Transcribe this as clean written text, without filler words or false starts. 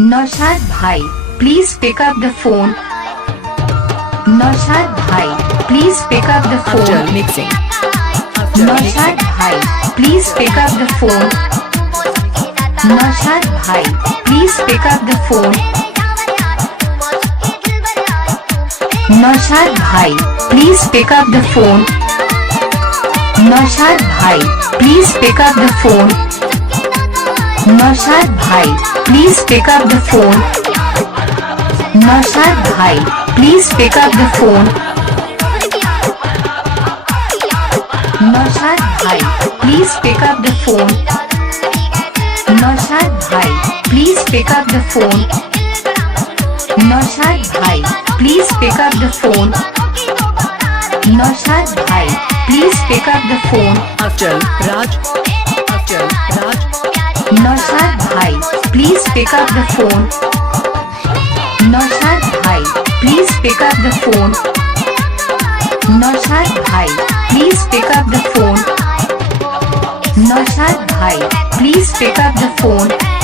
नौशाद भाई please pick up the phone. Naushad भाई please pick up the phone. After mixing. Naushad भाई please pick up the phone. Naushad भाई please pick up the phone. Naushad भाई please pick up the phone. Naushad भाई please pick up the phone. Naushad भाई please pick up the phone. Naushad भाई please pick up the phone. Naushad भाई please pick up the phone. Naushad भाई please pick up the phone. Naushad भाई please pick up the phone. Naushad भाई please pick up the phone. After Raj. After Raj. Naushad भाई please pick up the phone. Naushad भाई please pick up the phone. Naushad भाई please pick up the phone. Naushad भाई please pick up the phone.